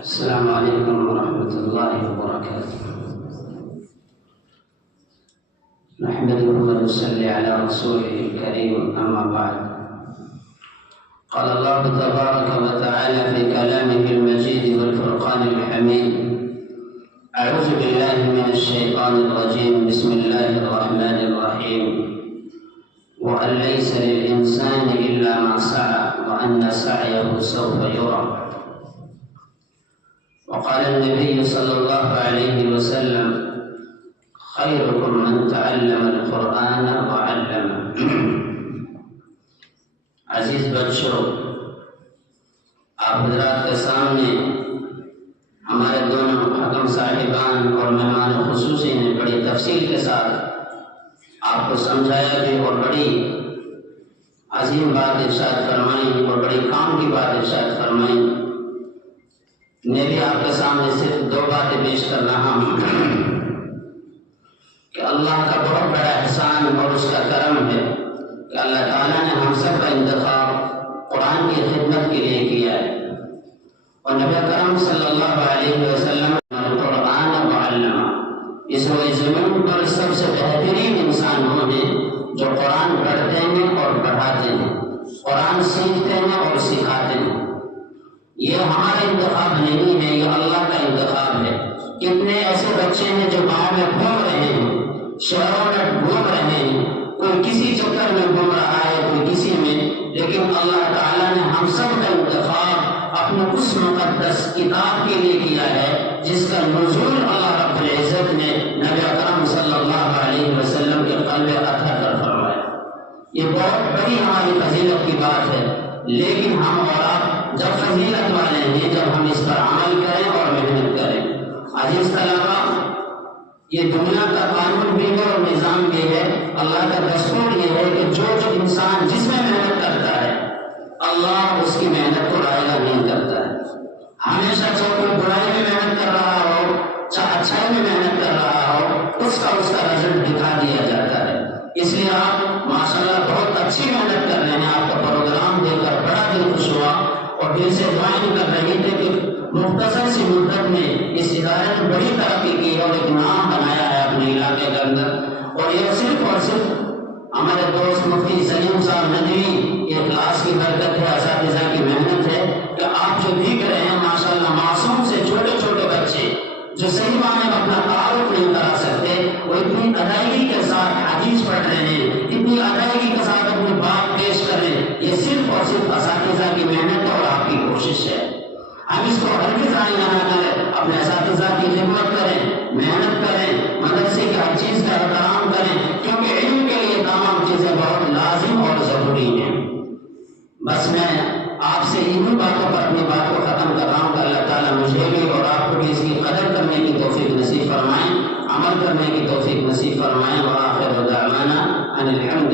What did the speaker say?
السلام عليكم ورحمة الله وبركاته. نحمده ونصلي على رسوله الكريم، أما بعد. قال الله تبارك وتعالى في كلامه المجيد والفرقان الحميد: أعوذ بالله من الشيطان الرجيم، بسم الله الرحمن الرحيم. وأن ليس للإنسان إلا ما سعى وأن سعيه سوف يرى. وقال النبي صلى الله عليه وسلم: خيركم من تعلم القرآن وعلمه. عزیز بچوں، آپ حضرات کے سامنے ہمارے دونوں حکم صاحبان اور مہمان خصوصی نے بڑی تفصیل کے ساتھ آپ کو سمجھایا بھی اور بڑی عظیم بات ارشاد فرمائی اور بڑی کام کی بات ارشاد فرمائی. میں بھی آپ کے سامنے صرف دو باتیں پیش کر رہا ہوں کہ اللہ کا بہت بڑا احسان اور اس کا کرم ہے کہ اللہ تعالیٰ نے ہم سب کا انتخاب قرآن کی خدمت کے لیے کیا ہے، اور نبی کرم صلی اللہ علیہ وسلم قرآن وعلمہ، اس روئے زمین پر سب سے بہترین انسان وہ ہیں جو قرآن پڑھتے ہیں اور پڑھاتے ہیں، قرآن سیکھتے ہیں اور سکھاتے ہیں. یہ ہمارا انتخاب نہیں ہے، یہ اللہ کا انتخاب ہے. کتنے ایسے بچے ہیں جو گاؤں میں گھوم رہے ہیں، شہروں میں گھوم رہے ہیں، کوئی کسی چکر میں گھوم رہا ہے، کوئی کسی میں، لیکن اللہ تعالیٰ نے ہم سب کا انتخاب اپنے اس مقدس کتاب کے لیے کیا ہے جس کا نزول اللہ رب العزت نے نبی اکرم صلی اللہ علیہ وسلم کے قلب عطا کر فرمایا. یہ بہت بڑی ہماری فضیلت کی بات ہے، لیکن ہم اور آپ جب فضیلت والے ہیں جب ہم اس پر عمل کریں اور محنت کریں. عزیز طلبا، یہ دنیا کا قانون بھی ہے اور نظام بھی ہے. اللہ کا دستور یہ ہے کہ جو انسان جس میں محنت کرتا ہے اللہ اس کی محنت کو ضائع نہیں کرتا ہے. ہمیشہ جو کوئی برائی میں محنت کر رہا ہو چاہے اچھائی میں محنت کر رہا ہو اس کا رزلٹ دکھا دیا جاتا ہے. اس لیے آپ ماشاءاللہ بہت اچھی محنت کر رہے ہیں. آپ کا پروگرام دیکھ کر بڑا دل خوش ہوا اور دل سے دعائیں کر رہے تھے کہ مختصر سی مدت میں اس ادارے نے بڑی ترقی کی ہے اور ایک نام بنایا ہے اپنے علاقے کے اندر. اور یہ صرف اور صرف ہمارے دوست مفتی سلیم صاحب ندوی یہ کلاس کی برکت ہے، اساتذہ کی محنت ہے کہ آپ جو دیکھ رہے ہیں ماشاءاللہ معصوم سے چھوٹے چھوٹے بچے جو صحیح معنی میں اپنا تعارف نہیں کرا سکتے وہ اتنی ادائیگی کے ساتھ حدیث پڑھ رہے ہیں، اتنی ادائیگی کے ساتھ اپنی بات پیش کر رہے ہیں. یہ صرف اور صرف اساتذہ کی محنت ہے اور آپ کی کوشش ہے. ہم اس کو ہرگز ضائع نہ کریں، اپنے اساتذہ کی خدمت کریں، محنت کریں، مدرسے کی ہر چیز کا احترام کریں، کیونکہ علم کے لیے تمام چیزیں بہت لازم اور ضروری ہیں. بس میں آپ سے انہی باتوں پر اپنی بات کو ختم کر رہا ہوں کہ اللہ تعالیٰ مجھے بھی اور آپ کو بھی اس کی قدر کرنے کی توفیق نصیب فرمائیں، عمل کرنے کی توفیق نصیب فرمائیں. وآخر دعوانا ان الحمد